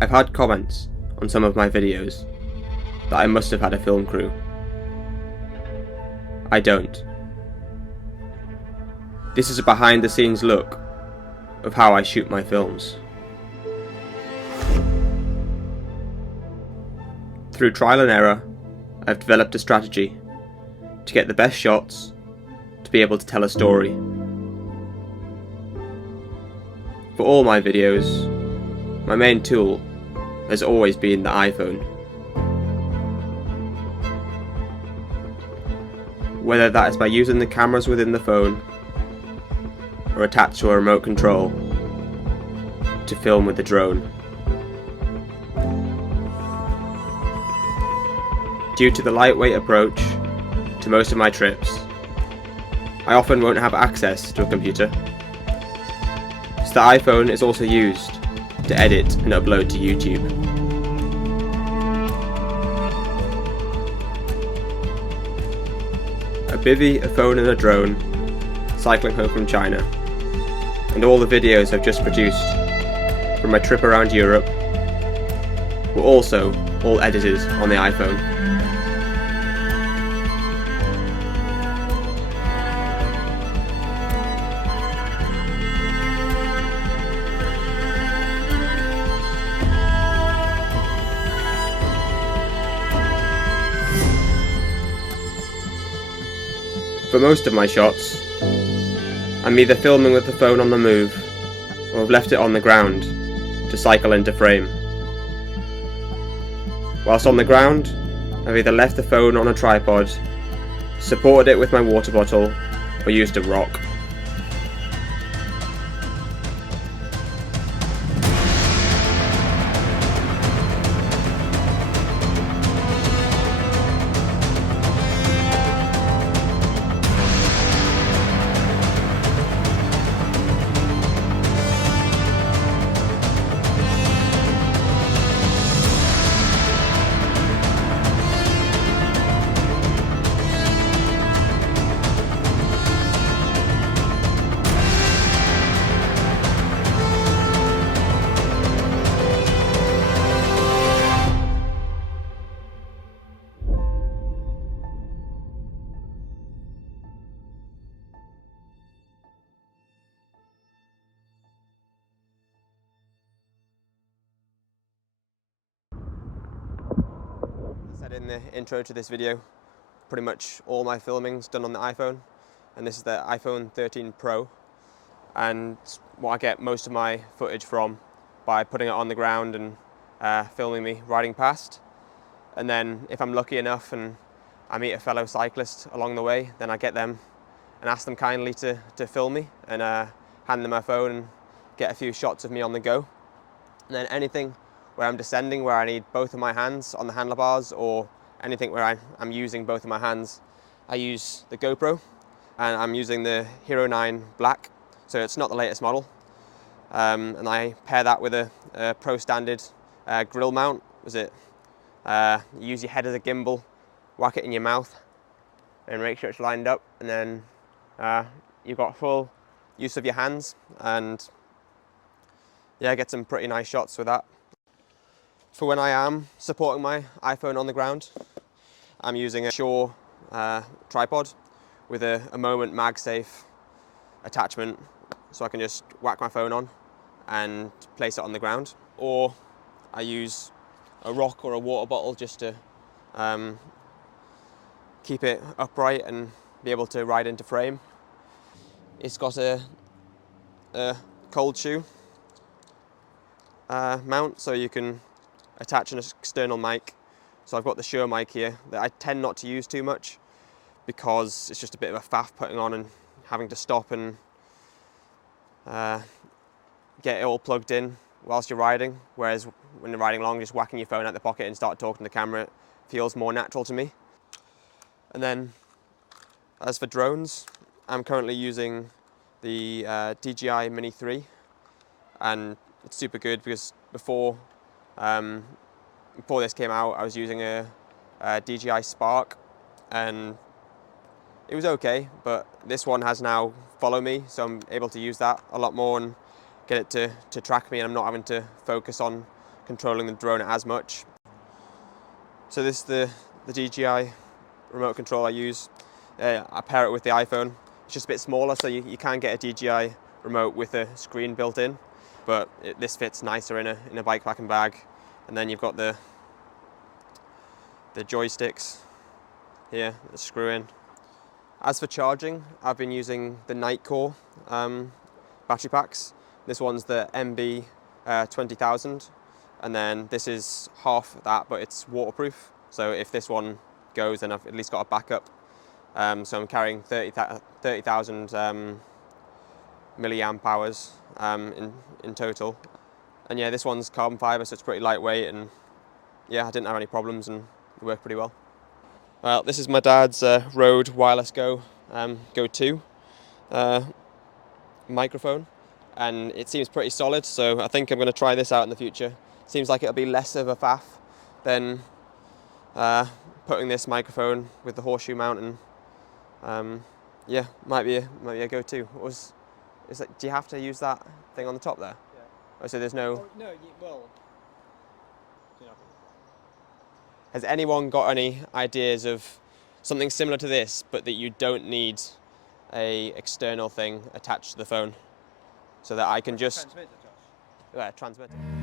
I've had comments on some of my videos that I must have had a film crew. I don't. This is a behind the scenes look of how I shoot my films. Through trial and error, I've developed a strategy to get the best shots to be able to tell a story. For all my videos, my main tool has always been the iPhone. Whether that is by using the cameras within the phone or attached to a remote control to film with the drone. Due to the lightweight approach to most of my trips, I often won't have access to a computer, so the iPhone is also used to edit and upload to YouTube. A bivvy, a phone and a drone, cycling home from China, and all the videos I've just produced from my trip around Europe were also all edited on the iPhone. For most of my shots, I'm either filming with the phone on the move, or have left it on the ground to cycle into frame. Whilst on the ground, I've either left the phone on a tripod, supported it with my water bottle, or used a rock. Said in the intro to this video, pretty much all my filming's done on the iPhone, and this is the iPhone 13 Pro, and what I get most of my footage from by putting it on the ground and filming me riding past. And then if I'm lucky enough and I meet a fellow cyclist along the way, then I get them and ask them kindly to film me and hand them my phone and get a few shots of me on the go. And then anything where I'm descending, where I need both of my hands on the handlebars, or anything where I'm using both of my hands, I use the GoPro, and I'm using the Hero 9 Black, so it's not the latest model. And I pair that with a Pro Standard grill mount. You use your head as a gimbal, whack it in your mouth, and make sure it's lined up, and then you've got full use of your hands, and yeah, get some pretty nice shots with that. For when I am supporting my iPhone on the ground, I'm using a Shure tripod with a Moment MagSafe attachment, so I can just whack my phone on and place it on the ground. Or I use a rock or a water bottle just to keep it upright and be able to ride into frame. It's got a cold shoe mount, so you can attach an external mic. So I've got the Shure mic here that I tend not to use too much because it's just a bit of a faff putting on and having to stop and get it all plugged in whilst you're riding, whereas when you're riding along, just whacking your phone out the pocket and start talking to the camera, it feels more natural to me. And then as for drones, I'm currently using the DJI Mini 3, and it's super good because before this came out, I was using a DJI Spark, and it was okay, but this one has now Follow Me, so I'm able to use that a lot more and get it to track me, and I'm not having to focus on controlling the drone as much. So this is the DJI remote control I use. I pair it with the iPhone. It's just a bit smaller, so you can get a DJI remote with a screen built in, but this fits nicer in a bikepacking bag. And then you've got the joysticks here that screw in. As for charging, I've been using the Nightcore battery packs. This one's the MB 20,000, and then this is half that, but it's waterproof. So if this one goes, then I've at least got a backup. So I'm carrying 30,000 milliamp hours in total. And yeah, this one's carbon fiber, so it's pretty lightweight, and yeah, I didn't have any problems and it worked pretty well. Well, this is my dad's Rode Wireless Go 2 microphone, and it seems pretty solid, so I think I'm going to try this out in the future. Seems like it'll be less of a faff than putting this microphone with the horseshoe mount, and yeah, might be a go-to. Do you have to use that thing on the top there? Yeah. Oh, so there's no... No, well... Has anyone got any ideas of something similar to this, but that you don't need a external thing attached to the phone, so that I can just... Transmitter, Josh. Yeah, transmit it.